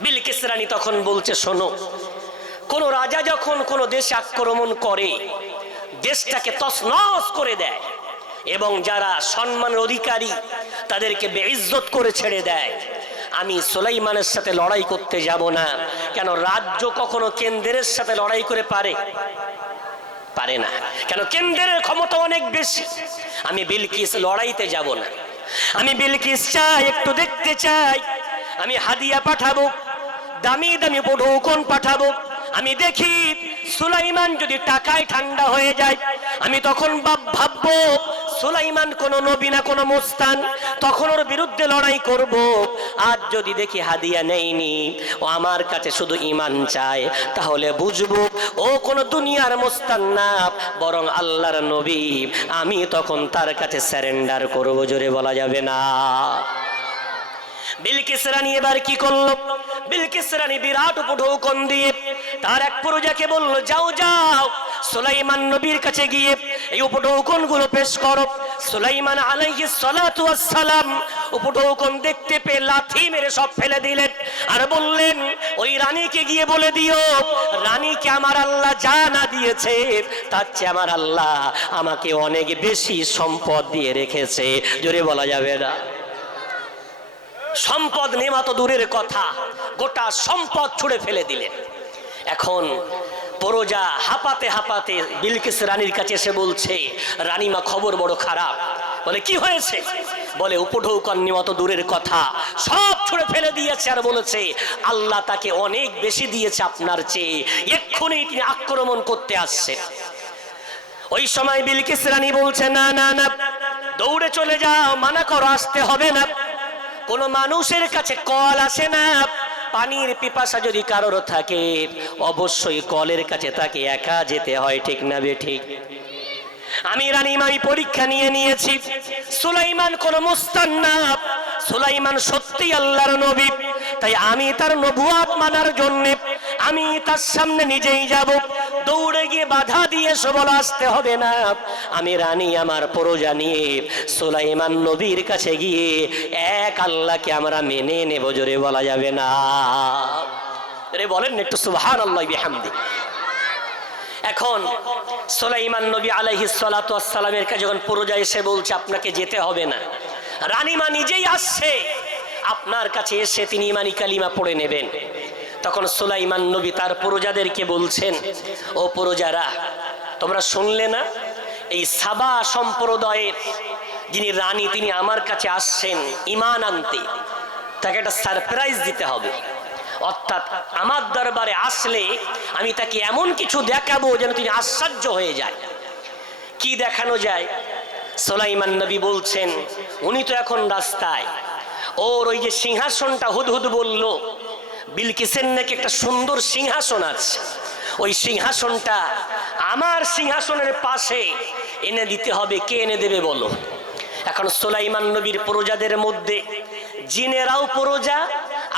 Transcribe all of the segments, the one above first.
বিলকিস রানী তখন বলছে, শোনো, কোন রাজা যখন কোন দেশে আক্রমণ করে, দেশটাকে তছনছ করে দেয় এবং যারা সম্মানের অধিকারী, তাদেরকে বেইজ্জত করে ছেড়ে দেয়। আমি সোলাইমানের সাথে লড়াই করতে যাব না, কেন রাজ্য কখনো কেন্দ্রের সাথে লড়াই করে পারে? পারে না। কেন কেন্দ্রের ক্ষমতা অনেক বেশি। আমি বিলকিস লড়াইতে যাব না। আমি বিলকিস চাই, একটু দেখতে চাই। আমি হাদিয়া পাঠাবো। দামি দামি বড়ৌকন পাঠাবো। আমি দেখি সুলাইমান যদি টাকায় ঠান্ডা হয়ে যায়, আমি তখন ভাব- ভাববো, সুলাইমান কোন নবী না কোন মোস্তান, তখন ওর বিরুদ্ধে লড়াই করব। আর যদি দেখি হাদিয়া নেইনি, ও আমার কাছে শুধু ইমান চায়, তাহলে বুঝব ও কোন দুনিয়ার মোস্তান না, বরং আল্লাহর নবী। আমি তখন তার কাছে স্যারেন্ডার করব, জোরে বলা যাবে না। বিলকিস এবার কি করল? বিলকিস বিরাট দিয়ে তার এক প্রজাকে বলল, যাও যাও নবীর কাছে গিয়ে এই গুলো পেশ করো। সালাতু দেখতে পেয়ে লাথি মেরে সব ফেলে দিলেন আর বললেন, ওই রানীকে গিয়ে বলে দিও, রানীকে আমার আল্লাহ যা না দিয়েছে, তার চেয়ে আমার আল্লাহ আমাকে অনেক বেশি সম্পদ দিয়ে রেখেছে। জোরে বলা যাবে না। সম্পদ নেওয়া তো দূরের কথা। গোটা সম্পদ ছুড়ে ফেলে দিলেন। এখন পরোজা হাঁপাতে হাঁপাতে বিলকিস রানীর কাছে এসে বলছে, রানীমা, খবর বড় খারাপ। বলে, কি হয়েছে? বলে, উপঢৌকন নেওয়া তো দূরের কথা। সব ছুড়ে ফেলে দিয়েছে আর বলেছে, আল্লাহ তাকে অনেক বেশি দিয়েছে আপনার চেয়ে। এক্ষুনি তিনি আক্রমণ করতে আসছেন। ওই সময় বিলকিস রানী বলছে, না না না, দৌড়ে চলে যাও, মানা করো, আসতে হবে না। কোন মানুষের কাছে কল আসে না। পানির পিপাসা যদি কারোর থাকে, অবশ্যই কলের কাছে তাকে একা যেতে হয়, ঠিক না বে ঠিক? আমি রানীমা পরীক্ষা নিয়ে নিয়েছি। সুলাইমান কোন মুস্তান না সুলাইমান সত্যি আল্লাহর নবী। তাই আমি তার নবুয়াত মানার জন্য আমি তার সামনে নিজেই যাব। দৌড়ে গিয়ে বাধা দিয়ে সবল আসতে হবে না। আমি রানী, আমার পরোজা নিয়ে সুলাইমান নবীর কাছে গিয়ে এক আল্লাহকে আমরা মেনে নেব, জোরে বলা যাবে না। রে বলেন একটু সুবহান আল্লাহ বিহামদি। এখন সোলাইমান নবী আলাইহিস সালাতু সালামের কাছে যখন পুরোজা এসে বলছে, আপনাকে যেতে হবে না। রানীমা নিজেই আসছে। আপনার কাছে এসে তিনি ইমানি কালিমা পড়ে নেবেন। তখন সোলাইমান নবী তার পুরোজাদেরকে বলছেন, ও পুরোজারা তোমরা শুনলে না? এই সাবা সম্প্রদায়ের যিনি রানী, তিনি আমার কাছে আসছেন ইমান আনতে। তাকে একটা সারপ্রাইজ দিতে হবে। অর্থাৎ আমার দরবারে আসলে আমি তাকে এমন কিছু দেখাবো যেন তিনি আশ্চর্য হয়ে যায়। কি দেখানো যায়? সোলাইমান নবী বলছেন, উনি তো এখন রাস্তায়। ওর ওই যে সিংহাসনটা হুদহুদ বলল বিলকিসের নাকি একটা সুন্দর সিংহাসন আছে। ওই সিংহাসনটা আমার সিংহাসনের পাশে এনে দিতে হবে। কে এনে দেবে বলো? এখন সোলাইমান নবীর প্রজাদের মধ্যে জিনেরাও প্রজা,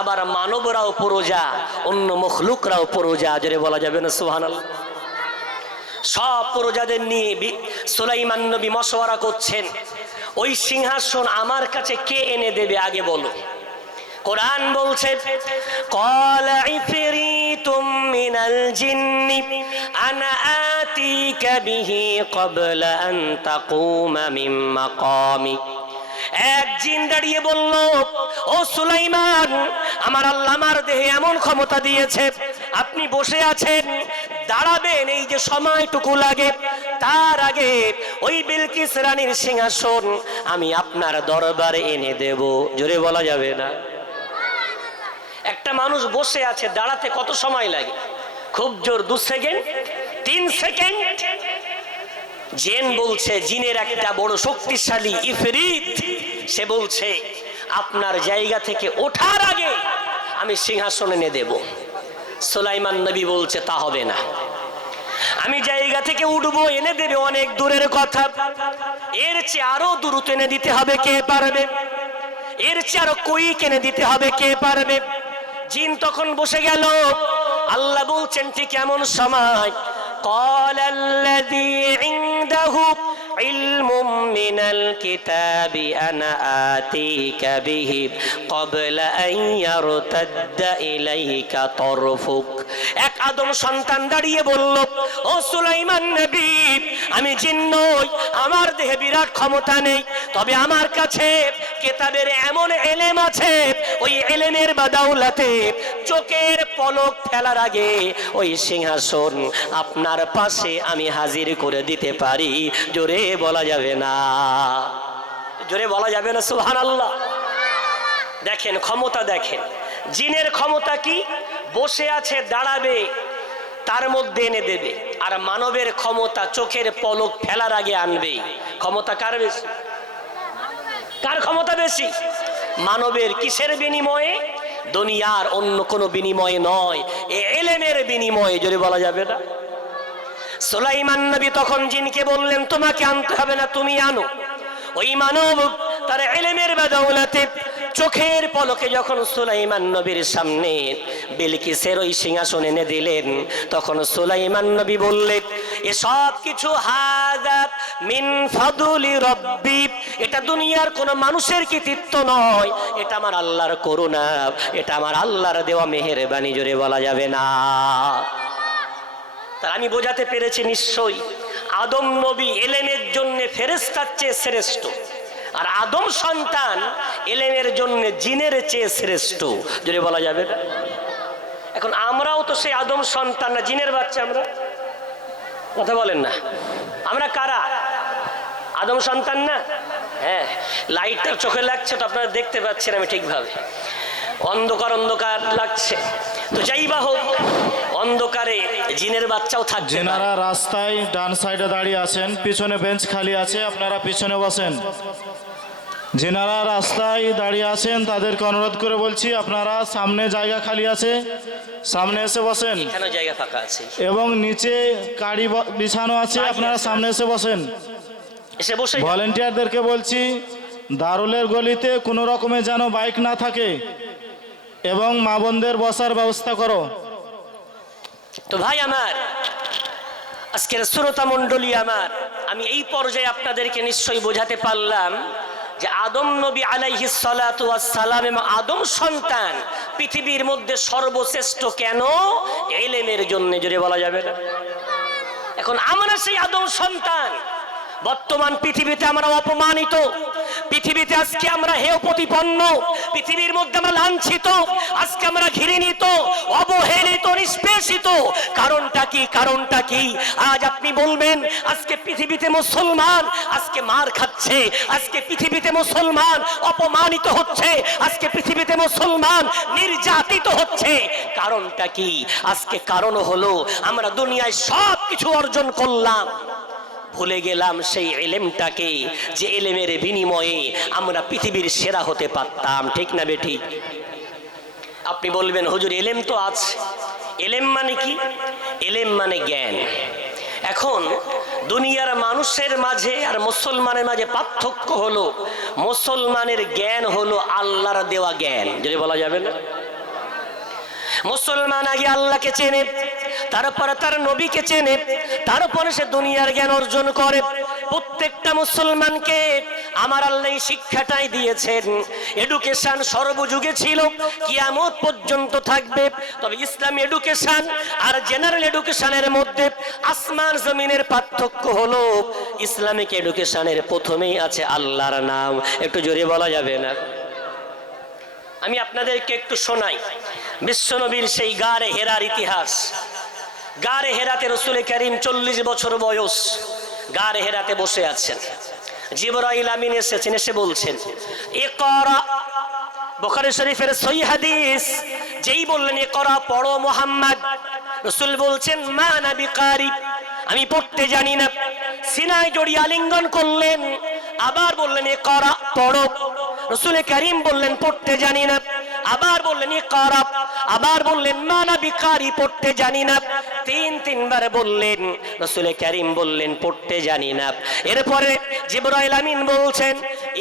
আবার মানবরাও প্রজা, অন্য মখলুকরাও প্রজা, জোরে বলা যাবে না সুহানাল সব প্রজাদের নিয়ে সুলাইমান নবী মশওয়ারা করছেন। ওই সিংহাসন আমার কাছে কে এনে দেবে আগে বলো? কোরআন বলছে قال عفريت من الجن انا آتيك به قبل ان تقوم من مقامك এক জিন দাঁড়িয়ে বলল ও সুলাইমান আমার আল্লাহ আমার দেহে এমন ক্ষমতা দিয়েছে আপনি বসে আছেন দাঁড়াবেন এই যে সময়টুকু লাগে তার আগে ওই বিলকিস রানীর সিংহাসন আমি আপনার দরবারে এনে দেব জোরে বলা যাবে না একটা মানুষ বসে আছে, দাঁড়াতে কত সময় লাগে? খুব জোর, দু সেকেন্ড? তিন সেকেন্ড? জেন বলছে, জিনের একটা বড় শক্তিশালী ইফরিত। সে বলছে, আপনার জায়গা থেকে ওঠার আগে আমি সিংহাসন এনে দেব। সোলাইমান নবী বলছে, তা হবে না। আমি জায়গা থেকে উঠবো, এনে দেবে অনেক দূরের কথা। এর চেয়ে আরও দূরত্ব এনে দিতে হবে, কে পারবে? এর চেয়ে আরও কই কেনে দিতে হবে, কে পারবে? জিন তখন বসে গেল আল্লাহ বলছেন ঠিক এমন সময় قال الذي عنده علم من الكتاب أنا آتيك به قبل أن يرتد إليك طرفك এক আদম সন্তান দাঁড়িয়ে বলল ও সুলাইমান নবী আমি জিন নই আমার দেহে বিরাট ক্ষমতা নেই তবে আমার কাছে কেতাবের এমন এলেম আছে ওই এলেমের বাদাউলাতে চোখের পলক ফেলার আগে ওই সিংহাসন আপনার পাশে আমি হাজির করে দিতে পারি। জোরে বলা যাবে না। জোরে বলা যাবে না সুহান আল্লাহ দেখেন, ক্ষমতা দেখেন। জিনের ক্ষমতা কি? বসে আছে, দাঁড়াবে, তার মধ্যে এনে দেবে। আর মানবের ক্ষমতা চোখের পলক ফেলার আগে আনবে। ক্ষমতা কার বেশি? কার ক্ষমতা বেশি? মানবের কিসের বিনিময়ে? দুনিয়ার অন্য কোনো বিনিময়ে নয়। এলেমের বিনিময়ে যদি বলা যাবে না? সোলাইমান নবী তখন জিনকে বললেন, তোমাকে আনতে হবে না, তুমি আনো। ওই মানব তার এলেমের বাদৌলাতে চোখের পলকে যখন সুলাইমান নবীর সামনে বিলকিসের ওই সিংহাসন এনে দিলেন, তখন সুলাইমান নবী বললেন, এসব কিছু হাদাত মিন ফাদুলি রব্বি, এটা দুনিয়ার কোনো মানুষের কৃতিত্ব নয়, এটা আমার আল্লাহর করুণা, এটা আমার আল্লাহর দেওয়া মেহেরবানি জোরে বলা যাবে না। তা আমি বোঝাতে পেরেছি নিশ্চয়ই, আদম নবী এলেমের জন্য ফেরেস্তার চেয়ে শ্রেষ্ঠ। আর আদম সন্তান এলেমের জন্য জিনের চেয়ে শ্রেষ্ঠ। যদি বলা যাবে? এখন আমরাও তো সেই আদম সন্তান না, জিনের বাচ্চা আমরা। কথা বলেন না। আমরা কারা? আদম সন্তান না? হ্যাঁ লাইটটা চোখে লাগছে তো আপনারা দেখতে পাচ্ছেন আমি ঠিকভাবে। অন্ধকার অন্ধকার লাগছে। তো যাই বা হোক অন্ধকারে জিনের বাচ্চাও থাকছে যেনারা রাস্তায় ডান সাইডে দাঁড়িয়ে আছেন পিছনে বেঞ্চ খালি আছে আপনারা পিছনে বসেন। যেনারা রাস্তায় দাঁড়িয়ে আছেন তাদেরকে অনুরোধ করে বলছি আপনারা সামনে জায়গা খালি আছে সামনে এসে বসেন। জায়গা ফাঁকা আছে। এবং নিচে কাড়ি বিছানো আছে আপনারা সামনে এসে বসেন। এসে বসে ভলেন্টিয়ারদেরকে বলছি দারুলের গলিতে কোনো রকমের যেন বাইক না থাকে। এবং মা বোনদের বসার ব্যবস্থা করো। তো ভাই আমার, আজকের শ্রোতা মণ্ডলী আমার, আমি এই পর্যায়ে আপনাদেরকে নিশ্চয়ই বোঝাতে পারলাম যে আদম নবী ওয়াস সালাম এবং আদম সন্তান পৃথিবীর মধ্যে সর্বশ্রেষ্ঠ কেন? এলেমের জন্য, জোরে বলা যাবে না। এখন আমরা সেই আদম সন্তান, বর্তমান পৃথিবীতে আমরা অপমানিত। পৃথিবীতে আজকে আমরা হেয় প্রতিপন্ন, পৃথিবীর মধ্যে আমরা লাঞ্ছিত, আজকে আমরা ঘৃণিত, অবহেলিত, নিষ্পেষিত। কারণটা কি? কারণটা কি? আজ আপনি বলবেন, আজকে পৃথিবীতে মুসলমান, আজকে মার খাচ্ছে, আজকে পৃথিবীতে মুসলমান অপমানিত হচ্ছে, আজকে পৃথিবীতে মুসলমান নির্যাতিত হচ্ছে। কারণটা কি? আজকে কারণ হলো, আমরা দুনিয়ায় সব কিছু অর্জন করলাম। ভুলে গেলাম সেই এলেমটাকে, যে এলেমের বিনিময়ে আমরা পৃথিবীর সেরা হতে পারতাম। ঠিক না বেঠি? আপনি বলবেন, হুজুর, এলেম তো আছে। এলেম মানে কি? এলেম মানে জ্ঞান। এখন দুনিয়ার মানুষের মাঝে আর মুসলমানের মাঝে পার্থক্য হলো, মুসলমানের জ্ঞান হলো আল্লাহর দেওয়া জ্ঞান। যদি বলা যাবে না? মুসলমান আগে আল্লাহকে চেনে তারপরে তার নবীকে চেনে তারপরে সে দুনিয়ার জ্ঞান অর্জন করে। প্রত্যেকটা মুসলমানকে আমার আল্লাহ শিক্ষাটাই দিয়েছেন। এডুকেশন সর্বযুগে ছিল, কিয়ামত পর্যন্ত থাকবে। তবে ইসলামী এডুকেশন আর জেনারেল এডুকেশনের মধ্যে আসমান জমিনের পার্থক্য হলো, ইসলামিক এডুকেশনের প্রথমেই আছে আল্লাহর নাম। একটু জোরে বলা যাবে না? আমি আপনাদেরকে একটু শোনাই। বিশ্বনবীর সেই গারে হেরার ইতিহাস। গারে হেরাতে রসুল করিম চল্লিশ বছর বয়স, গারে হেরাতে বসে আছেন। জিবরাইল আমিন এসেছেন, এসে বলছেন এ করা বোখারি শরীফের সই হাদিস, যেই বললেন এ করা পড়ো মোহাম্মদ। রসুল বলছেন, মা না বিকারি আমি পড়তে জানি না। সিনায় জড়িয়ে আলিঙ্গন করলেন, আবার বললেন এ করা পড়ো। রসুল করিম বললেন, পড়তে জানি না। আবার বললেন এ করা আবার বললেন, মা না বিকারি পড়তে জানি না। তিন তিনবার বললেন রসুল করিম বললেন পড়তে জানি না। এরপরে জিবরাইল আমিন বলছেন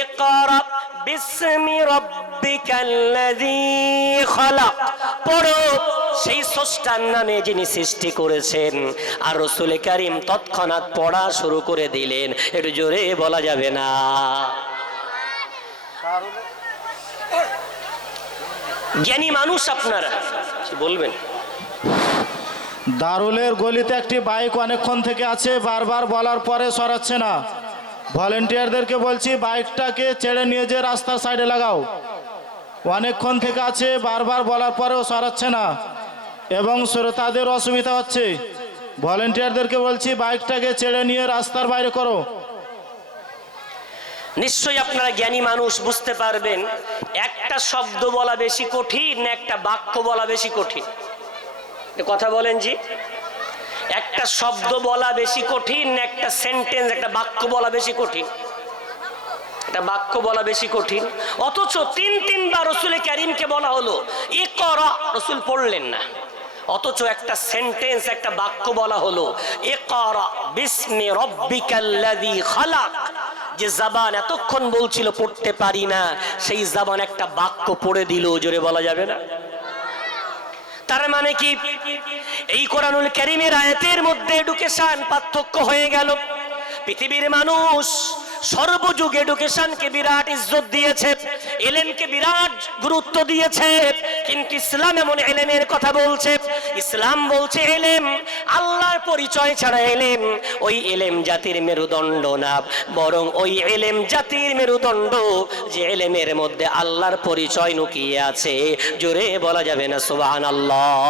এ করা বিস্মি রব্বিকাল্লাযী খালাক। পড়ো সেই স্রষ্টার নামে যিনি সৃষ্টি করেছেন। আর রসুল করিম তৎক্ষণাৎ পড়া শুরু করে দিলেন। একটু জোরে বলা যাবে না। জ্ঞানী মানুষ আপনারা বলবেন? দারুলের গলিতে একটি বাইক অনেকক্ষণ থেকে আছে, বারবার বলার পরে সরাচ্ছে না। ভলেন্টিয়ারদেরকে বলছি, বাইকটাকে ছেড়ে নিয়ে যে রাস্তার সাইডে লাগাও। অনেকক্ষণ থেকে আছে, বারবার বলার পরেও সরাচ্ছে না। এবং শ্রোতাদের অসুবিধা হচ্ছে। ভলেন্টিয়ারদেরকে বলছি, বাইকটাকে ছেড়ে নিয়ে রাস্তার বাইরে করো। নিশ্চয়ই আপনারা জ্ঞানী মানুষ, বুঝতে পারবেন, একটা শব্দ বলা বেশি কঠিন, একটা বাক্য বলা বেশি কঠিন। কথা বলেন জি। একটা শব্দ বলা বেশি কঠিন, একটা সেন্টেন্স একটা বাক্য বলা বেশি কঠিন। একটা বাক্য বলা বেশি কঠিন। অথচ তিন তিনবার রসুল করিমকে বলা হলো এ কর রসুল পড়লেন না। অথচ একটা সেন্টেন্স একটা বাক্য বলা হলো এ কর বিস্মি রব্বিকাল্লাদি খালাক যে জাবান এতক্ষণ বলছিল, পড়তে পারি না সেই জাবান একটা বাক্য পড়ে দিল, জোরে বলা যাবে না? তার মানে কি? এই কোরআনুল করিমের আয়াতের মধ্যে এডুকেশন পার্থক্য হয়ে গেল। পৃথিবীর মানুষ সর্বযুগ এডুকেশনকে বিরাট ইজ্জত দিয়েছে, এলেমকে বিরাট গুরুত্ব দিয়েছে, কিন্তু ইসলাম এমন এলেমের কথা বলছে, ইসলাম বলছে এলেম, আল্লাহর পরিচয় ছাড়া এলেম, ওই এলেম জাতির মেরুদণ্ড না, বরং ওই এলেম জাতির মেরুদণ্ড যে এলেমের মধ্যে আল্লাহর পরিচয় লুকিয়ে আছে, জোরে বলা যাবে না সুবাহান আল্লাহ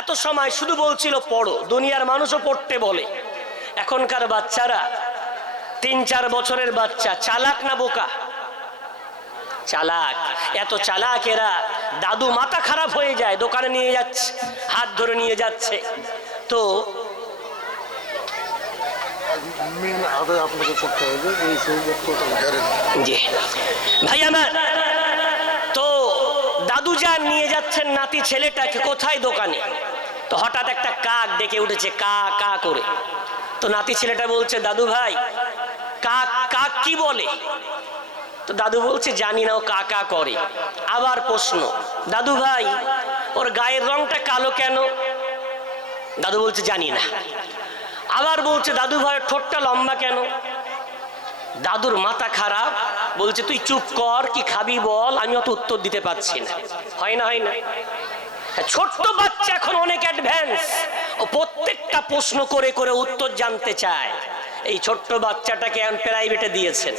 এত সময় শুধু বলছিল পড়ো, দুনিয়ার মানুষও পড়তে বলে, এখনকার বাচ্চারা তিন চার বছরের বাচ্চা, চালাক না বোকা? চালাক। এত চালাক এরা। দাদু মাথা খারাপ হয়ে যায়, দোকানে নিয়ে যাচ্ছে, হাত ধরে নিয়ে যাচ্ছে। তো ভাই আমার, তো দাদু যান নিয়ে যাচ্ছেন নাতি ছেলেটাকে কোথায় দোকানে? তো হঠাৎ একটা কাক ডেকে উঠেছে, কা কা করে। তো নাতি ছেলেটা বলছে, দাদু ভাই কাক কাক কি বলে? তো দাদু বলছে জানি না ও কা কা করে। আবার প্রশ্ন দাদু ভাই ওর গায়ের রংটা কালো কেন? দাদু বলছে জানি না। আবার বলছে দাদু ভাই ঠোঁটটা লম্বা কেন? দাদুর মাথা খারাপ বলছে তুই চুপ কর কি খাবি বল আমি অত উত্তর দিতে পারছি না। হয় না হয় না। হ্যাঁ, ছোট্ট বাচ্চা এখন অনেক অ্যাডভান্স ও প্রত্যেকটা প্রশ্ন করে করে উত্তর জানতে চায়। এই ছোট্ট বাচ্চাটাকে প্রাইভেটে দিয়েছেন,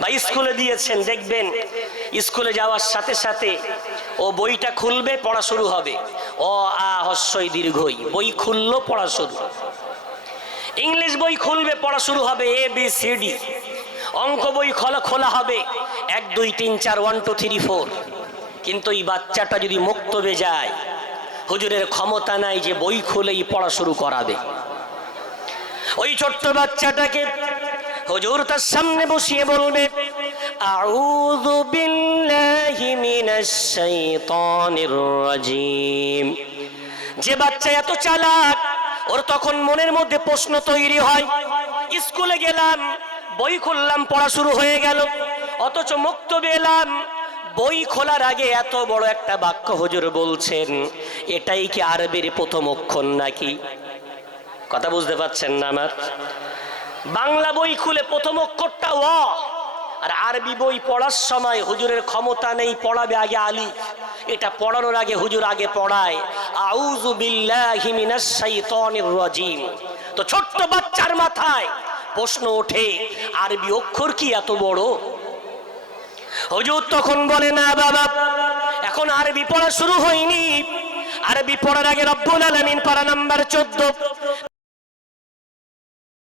বা স্কুলে দিয়েছেন, দেখবেন স্কুলে যাওয়ার সাথে সাথে ও বইটা খুলবে, পড়া শুরু হবে। অ, আ, হস্যই, দীর্ঘই, বই খুললো, পড়া শুরু। ইংলিশ বই খুলবে, পড়া শুরু হবে এ বি সি ডি অঙ্ক বই খোলা খোলা হবে। এক, দুই, তিন, চার ওয়ান টু থ্রি ফোর কিন্তু এই বাচ্চাটা যদি মুক্তবে যায়, হুজুরের ক্ষমতা নাই যে বই খুলেই পড়া শুরু করাবে। ওই ছোট্ট বাচ্চাটাকে হুজুর তার সামনে বসিয়ে বলবে যে বাচ্চা এত চালাক, ওর তখন মনের মধ্যে প্রশ্ন তৈরি হয়, স্কুলে গেলাম, বই খুললাম, পড়া শুরু হয়ে গেল, অথচ মুক্তবে এলাম বই খোলার আগে এত বড় একটা বাক্য হুজুর বলছেন, এটাই কি আরবের প্রথম অক্ষর নাকি? কথা বুঝতে পারছেন না আমার? বাংলা বই খুলে প্রথম অক্ষরটা অ আর আরবি বই পড়ার সময় হুজুরের ক্ষমতা নেই, পড়াবে আগে আলী। এটা পড়ানোর আগে হুজুর আগে পড়ায়। আউযু বিল্লাহি মিনাশ শাইতানির রাজিম। তো ছোট্ট বাচ্চার মাথায় প্রশ্ন ওঠে, আরবি অক্ষর কি এত বড়? হুজুর তখন বলে, না বাবা, এখন আরবি পড়া শুরু হয়নি। আরবি পড়ার আগে রব্বুল আলামিন পারা নাম্বার চোদ্দ।